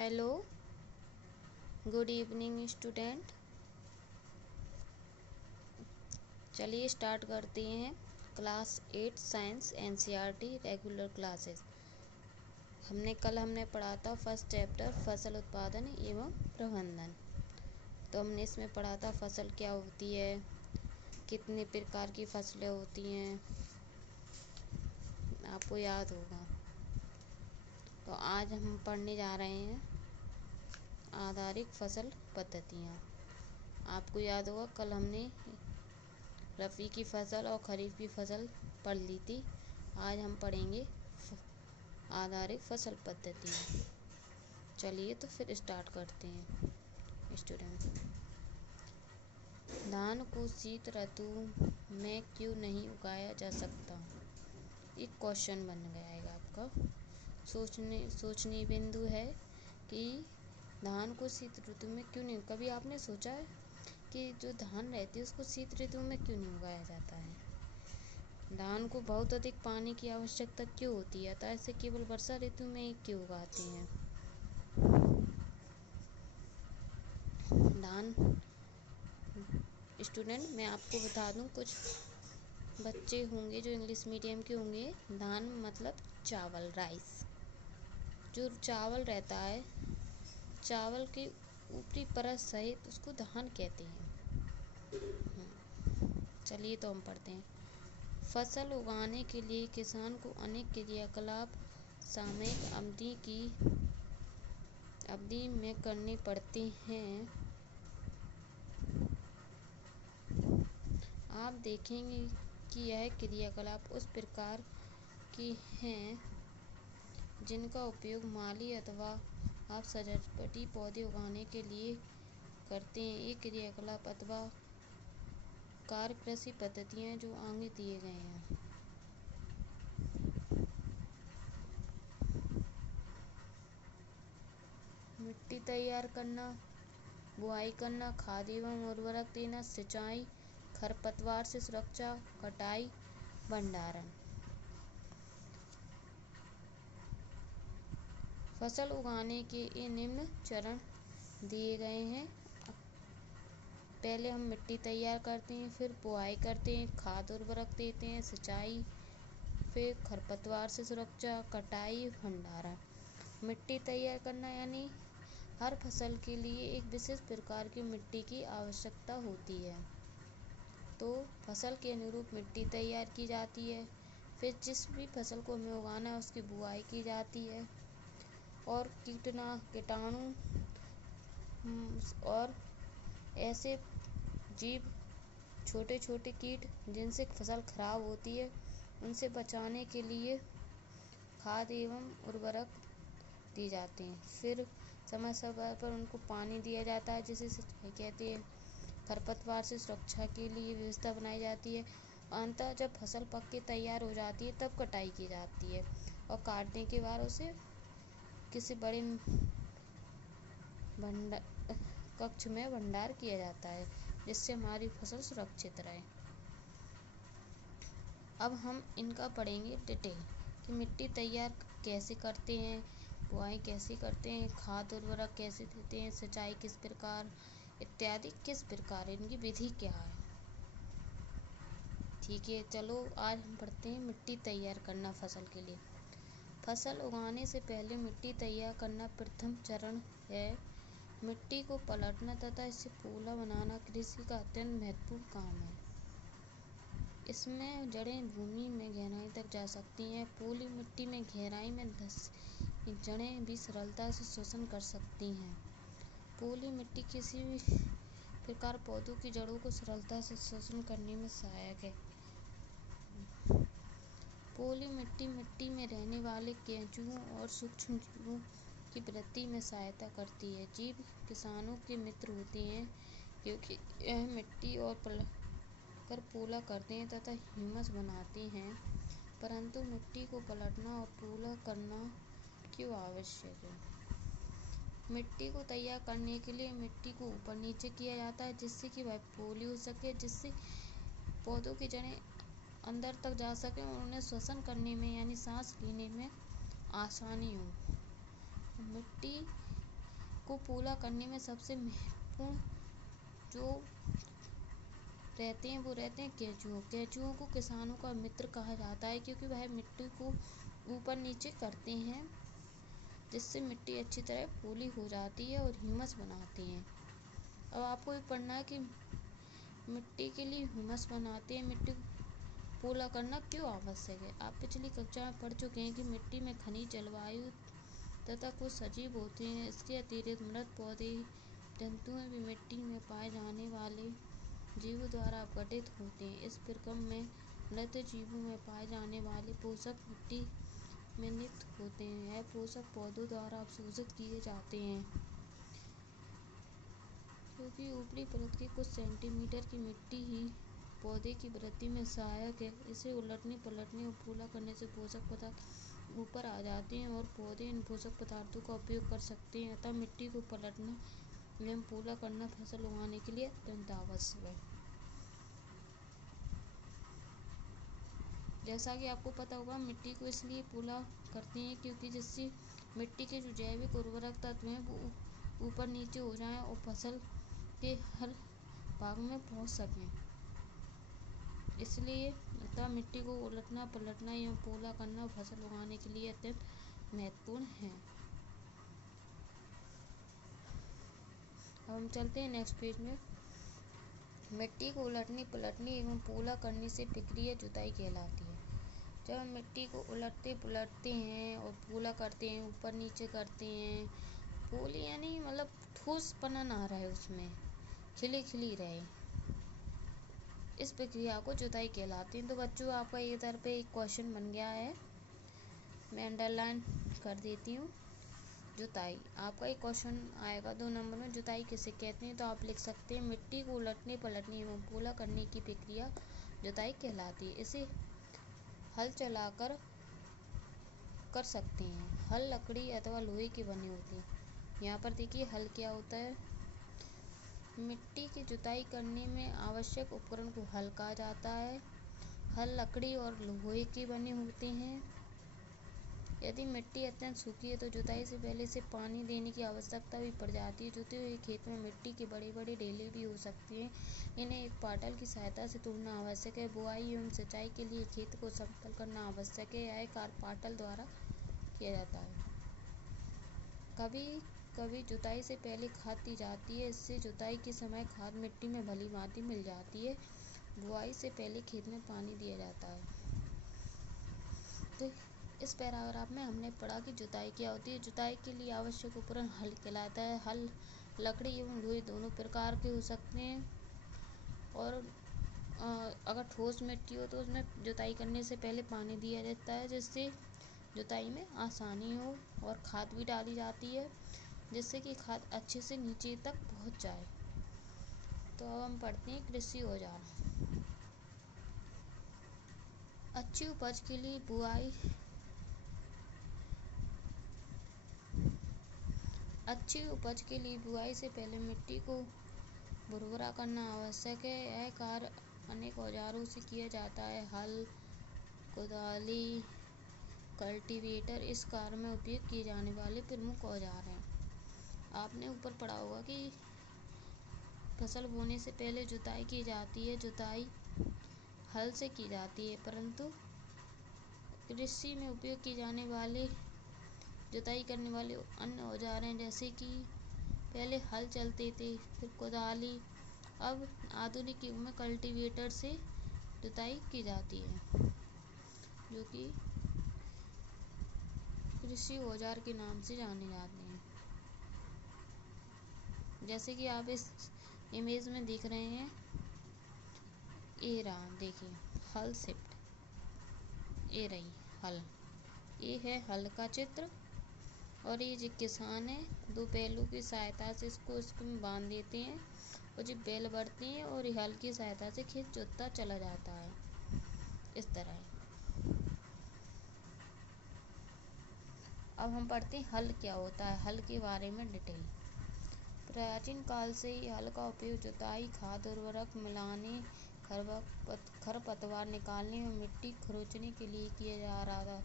Hello, good evening student. चलिए start करते हैं class 8 science NCERT regular classes. हमने पढ़ा था फर्स्ट चैप्टर फसल उत्पादन एवं प्रबंधन। तो हमने इसमें पढ़ा था फसल क्या होती है, कितने प्रकार की फसलें होती हैं, आपको याद होगा। तो आज हम पढ़ने जा रहे हैं आधारित फसल पद्धतियाँ। आपको याद होगा कल हमने रफ़ी की फसल और खरीफ की फसल पढ़ ली थी। आज हम पढ़ेंगे आधारित फसल पद्धतियाँ। चलिए तो फिर स्टार्ट करते हैं स्टूडेंट। धान को शीत ऋतु में क्यों नहीं उगाया जा सकता? एक क्वेश्चन बन जाएगा आपका। सोचनीय बिंदु है कि धान को शीत ऋतु में क्यों नहीं। कभी आपने सोचा है कि जो धान रहती है उसको शीत ऋतु में क्यों नहीं उगाया जाता है? धान को बहुत अधिक पानी की आवश्यकता क्यों होती है, अतः इसे केवल वर्षा ऋतु में ही क्यों उगाते हैं? धान स्टूडेंट, मैं आपको बता दूं, कुछ बच्चे होंगे जो इंग्लिश मीडियम के होंगे। धान मतलब चावल, राइस। जो चावल रहता है, चावल की ऊपरी परत सहित उसको धान कहते हैं। चलिए तो हम पढ़ते हैं। फसल उगाने के लिए किसान को अनेक क्रियाकलाप सामयिक अवधि में करने पड़ते हैं। आप देखेंगे कि यह क्रियाकलाप उस प्रकार की हैं जिनका उपयोग माली अथवा आप सजावटी पौधे उगाने के लिए करते हैं। ये क्रियाकलाप अथवा कार्य कृषि पद्धतियाँ जो आगे दिए गए हैं। मिट्टी तैयार करना, बुआई करना, खाद एवं उर्वरक देना, सिंचाई, खरपतवार से सुरक्षा, कटाई, भंडारण। फसल उगाने के ये निम्न चरण दिए गए हैं। पहले हम मिट्टी तैयार करते हैं, फिर बुआई करते हैं, खाद उर्वरक देते हैं, सिंचाई, फिर खरपतवार से सुरक्षा, कटाई, भंडारण। मिट्टी तैयार करना यानी हर फसल के लिए एक विशेष प्रकार की मिट्टी की आवश्यकता होती है, तो फसल के अनुरूप मिट्टी तैयार की जाती है। फिर जिस भी फसल को हमें उगाना है उसकी बुआई की जाती है, और कीटाणु और ऐसे जीव, छोटे छोटे कीट जिनसे फसल खराब होती है, उनसे बचाने के लिए खाद एवं उर्वरक दी जाते हैं। फिर समय समय पर उनको पानी दिया जाता है, जिसे सिंचाई कहते हैं। खरपतवार से सुरक्षा के लिए व्यवस्था बनाई जाती है। अंततः जब फसल पक के तैयार हो जाती है तब कटाई की जाती है, और काटने के बाद उसे किसी बड़े कक्ष में भंडार किया जाता है, जिससे हमारी फसल सुरक्षित रहे। अब हम इनका पढ़ेंगे डिटेल कि मिट्टी तैयार कैसे करते हैं, बुआई कैसे करते हैं, खाद उर्वरक कैसे देते हैं, सिंचाई किस प्रकार इत्यादि किस प्रकार, इनकी विधि क्या है। ठीक है, चलो आज हम पढ़ते हैं मिट्टी तैयार करना फसल के लिए। फसल उगाने से पहले मिट्टी तैयार करना प्रथम चरण है। मिट्टी को पलटना तथा इसे पोला बनाना कृषि का अत्यंत महत्वपूर्ण काम है। इसमें जड़ें भूमि में गहराई तक जा सकती हैं। पोली मिट्टी में गहराई में 10 जड़ें भी सरलता से शोषण कर सकती हैं। पोली मिट्टी किसी भी प्रकार पौधों की जड़ों को सरलता से शोषण करने में सहायक है। पोली मिट्टी में रहने वाले केंचुओं और सूक्ष्म जीवों की वृद्धि में सहायता करती है। जीव किसानों के मित्र होते हैं, क्योंकि यह मिट्टी और कर पोला करते हैं तथा ह्यूमस बनाते हैं। परंतु मिट्टी को पलटना और पोला करना क्यों आवश्यक है? मिट्टी को तैयार करने के लिए मिट्टी को ऊपर नीचे किया जाता है, जिससे कि वह पोली हो सके, जिससे पौधों की जड़ें अंदर तक जा सकें और उन्हें श्वसन करने में यानी सांस लेने में आसानी हो। मिट्टी को पूरा करने में सबसे महत्वपूर्ण जो रहते हैं वो रहते हैं केंचुओं। केंचुओं को किसानों का मित्र कहा जाता है क्योंकि वह मिट्टी को ऊपर नीचे करते हैं, जिससे मिट्टी अच्छी तरह पोली हो जाती है और ह्यूमस बनाते हैं। अब आपको ये पढ़ना है कि मिट्टी के लिए ह्यूमस बनाते हैं, मिट्टी को पोला करना क्यों आवश्यक है। आप पिछली कक्षा में पढ़ चुके हैं कि मिट्टी में खनिज, जलवायु तथा कुछ सजीव होते हैं। इसके अतिरिक्त मृत पौधे, जंतुएं भी मिट्टी में पाए जाने वाले जीवों द्वारा गठित होते हैं। इस प्रक्रम में मृत जीवों में पाए जाने वाले पोषक मिट्टी में नियुक्त होते हैं। यह पोषक पौधों द्वारा अवशोषित किए जाते हैं, क्योंकि ऊपरी परत की कुछ सेंटीमीटर की मिट्टी ही पौधे की वृद्धि में सहायक है। इसे उलटने, पलटने और पोला करने से पोषक पदार्थ ऊपर आ जाते हैं और पौधे इन पोषक पदार्थों का उपयोग कर सकते हैं। अतः मिट्टी को पलटना एवं पोला करना फसल उगाने के लिए अत्यंत आवश्यक है। जैसा कि आपको पता होगा, मिट्टी को इसलिए पोला करते हैं क्योंकि जिससे मिट्टी के जो जैविक उर्वरक तत्व हैं वो ऊपर नीचे हो जाएं और फसल के हर भाग में पहुंच सकें। इसलिए अतः मिट्टी को उलटना, पलटना एवं पोला करना फसल उगाने के लिए अत्यंत महत्वपूर्ण है। अब हम चलते हैं नेक्स्ट पेज में। मिट्टी को उलटने, पलटने एवं पोला करने से प्रक्रिया जुताई कहलाती है। जब हम मिट्टी को उलटते पलटते हैं और पोला करते हैं, ऊपर नीचे करते हैं, पोली यानी मतलब ठोसपना ना रहे, उसमें खिली खिली रहे, इस प्रक्रिया को जुताई कहलाती है। तो बच्चों, आपका इधर पे एक क्वेश्चन बन गया है, मैं अंडरलाइन कर देती हूँ। जुताई आपका एक क्वेश्चन आएगा 2 नंबर में, जुताई किसे कहते हैं। तो आप लिख सकते हैं मिट्टी को उलटने, पलटने एवं पोला करने की प्रक्रिया जुताई कहलाती है। इसे हल चलाकर कर सकते हैं। हल लकड़ी अथवा लोहे के बने होते हैं। यहाँ पर देखिए हल क्या होता है। मिट्टी की जुताई करने में आवश्यक उपकरण को हल कहा जाता है। हल लकड़ी और लोहे के बने होते हैं। यदि मिट्टी अत्यंत सूखी है तो जुताई से पहले इसे पानी देने की आवश्यकता भी पड़ जाती है। जुते हुए खेत में मिट्टी के बड़े बड़े ढेले भी हो सकते हैं, इन्हें एक पाटल की सहायता से तोड़ना आवश्यक है। बुआई एवं सिंचाई के लिए खेत को समतल करना आवश्यक है। यह कार्य पाटल द्वारा किया जाता है। कभी कभी जुताई से पहले खाद दी जाती है, इससे जुताई के समय खाद मिट्टी में भली भांति मिल जाती है। बुआई से पहले खेत में पानी दिया जाता है। तो इस पैराग्राफ में हमने पढ़ा कि जुताई क्या होती है। जुताई के लिए आवश्यक उपकरण हल कहलाता है। हल लकड़ी एवं लोहे दोनों प्रकार के हो सकते हैं, और अगर ठोस मिट्टी हो तो उसमें जुताई करने से पहले पानी दिया जाता है, जिससे जुताई में आसानी हो, और खाद भी डाली जाती है जिससे कि खाद अच्छे से नीचे तक पहुंच जाए। तो अब हम पढ़ते हैं कृषि औजार। अच्छी उपज के लिए बुआई से पहले मिट्टी को भुरभुरा करना आवश्यक है। यह कार्य अनेक औजारों से किया जाता है। हल, कुदाली, कल्टीवेटर इस कार्य में उपयोग किए जाने वाले प्रमुख औजार हैं। आपने ऊपर पढ़ा होगा कि फसल बोने से पहले जुताई की जाती है। जुताई हल से की जाती है, परंतु कृषि में उपयोग किए जाने वाले जुताई करने वाले अन्य औजार हैं, जैसे कि पहले हल चलते थे, फिर कुदाली, अब आधुनिक युग में कल्टीवेटर से जुताई की जाती है, जो कि कृषि औजार के नाम से जाने जाते हैं। जैसे कि आप इस इमेज में देख रहे हैं, ये रहा, देखिए हल शिफ्ट, ये रही हल, ये है हल का चित्र, और ये जो किसान है 2 बैलों की सहायता से इसमें बांध देते हैं, और जो बैल बढ़ते हैं और ये हल की सहायता से खेत जोतता चला जाता है, इस तरह है। अब हम पढ़ते हैं हल क्या होता है, हल के बारे में डिटेल। प्राचीन काल से ही हल का उपयोग जुताई, खाद उर्वरक मिलाने, खरपतवार निकालने और मिट्टी खरोंचने के लिए किया जा रहा था।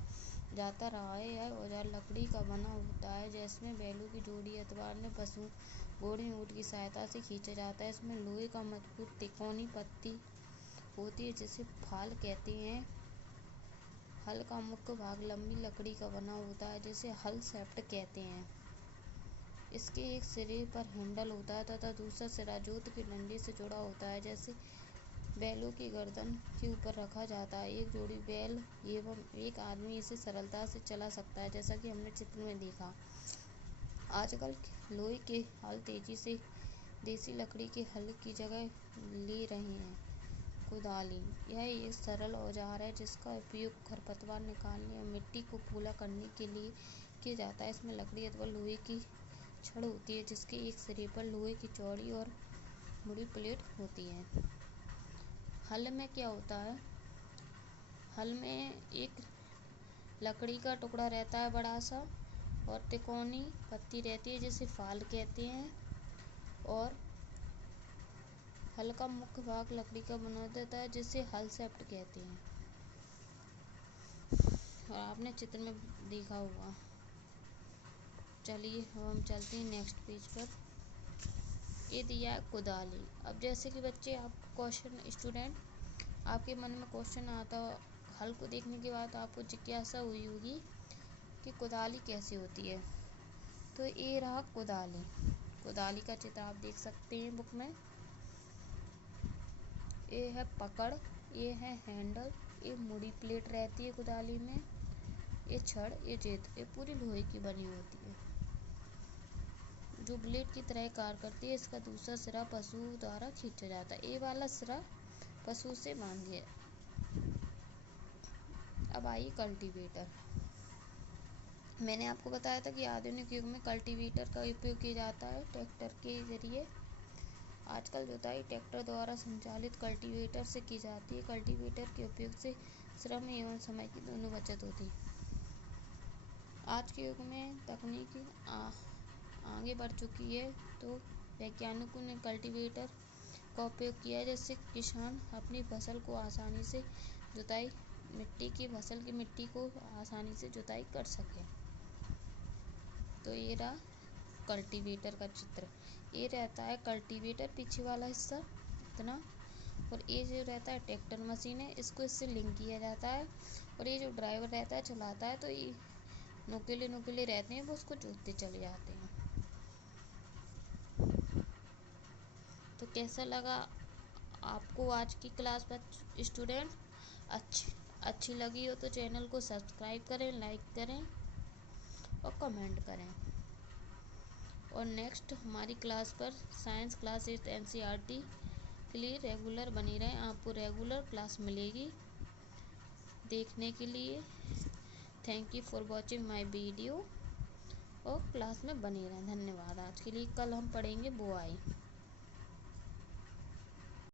जाता रहा है। यह औजार लकड़ी का बना होता है, जिसमें बैलों की जोड़ी अथवा अन्य पशु घोड़े ऊँट की सहायता से खींचा जाता है। इसमें लोहे का मजबूत तिकोनी पत्ती होती है, जिसे फाल कहते हैं। हल का मुख्य भाग लंबी लकड़ी का बना होता है, जिसे हल शैफ्ट कहते हैं। इसके एक सिरे पर हैंडल होता है तथा दूसरा सिरा जोत के डंडे से जुड़ा होता है, जैसे बैलों की गर्दन के ऊपर रखा जाता है। एक जोड़ी बैल एवं एक आदमी इसे सरलता से चला सकता है, जैसा कि हमने चित्र में देखा। आजकल लोहे के हल तेजी से देसी लकड़ी के हल की जगह ले रहे हैं। कुदाली यह एक सरल औजार है, जिसका उपयोग खरपतवार निकालने या मिट्टी को पूला करने के लिए किया जाता है। इसमें लकड़ी अथवा लोहे की छड़ होती है, जिसके एक सिरे पर लोहे की चौड़ी और मुड़ी प्लेट होती है। हल में क्या होता है? हल में एक लकड़ी का टुकड़ा रहता है बड़ा सा, और तिकोनी पत्ती रहती है, जिसे फाल कहते हैं। और हल का मुख्य भाग लकड़ी का बना देता है, जिसे हल शैफ्ट कहते हैं। और आपने चित्र में देखा होगा। चलिए हम चलते हैं नेक्स्ट पेज पर। ये दिया कुदाली। अब जैसे कि बच्चे, आपको क्वेश्चन, स्टूडेंट, आपके मन में क्वेश्चन आता हो, हल को देखने के बाद आपको जिज्ञासा हुई होगी कि कुदाली कैसी होती है। तो ये रहा कुदाली। कुदाली का चित्र आप देख सकते हैं बुक में। ये है पकड़, ये है हैंडल, ये मुड़ी प्लेट रहती है कुदाली में, ये छड़, ये जेत, ये पूरी लोहे की बनी होती है, जो ब्लेड की तरह कार्य करती है। इसका दूसरा सिरा पशु द्वारा खींचा जाता है। ये वाला सिरा पशु से बांधिए। अब आइए कल्टीवेटर। मैंने आपको बताया था कि आधुनिक युग में कल्टीवेटर का उपयोग किया जाता है ट्रैक्टर के जरिए। आजकल जुताई ट्रैक्टर द्वारा संचालित कल्टीवेटर से की जाती है। कल्टीवेटर के उपयोग से श्रम एवं समय की दोनों बचत होती है। आज के युग में तकनीकी आगे बढ़ चुकी है, तो वैज्ञानिकों ने कल्टीवेटर का उपयोग किया है, जिससे किसान अपनी फसल को आसानी से जुताई फसल की मिट्टी को आसानी से जुताई कर सके। तो ये रहा कल्टीवेटर का चित्र। ये रहता है कल्टीवेटर, पीछे वाला हिस्सा इतना, और ये जो रहता है ट्रैक्टर मशीन है, इसको इससे लिंक किया जाता है। और ये जो ड्राइवर रहता है, चलाता है, तो ये नुकीले रहते हैं, वो उसको जोतते चले जाते हैं। तो कैसा लगा आपको आज की क्लास स्टूडेंट? अच्छी लगी हो तो चैनल को सब्सक्राइब करें, लाइक करें और कमेंट करें। और नेक्स्ट हमारी क्लास पर साइंस क्लास NCERT के लिए रेगुलर बनी रहें। आपको रेगुलर क्लास मिलेगी देखने के लिए। Thank you for watching my video. और क्लास में बने रहें। धन्यवाद। आज के लिए कल हम पढ़ेंगे बोआई।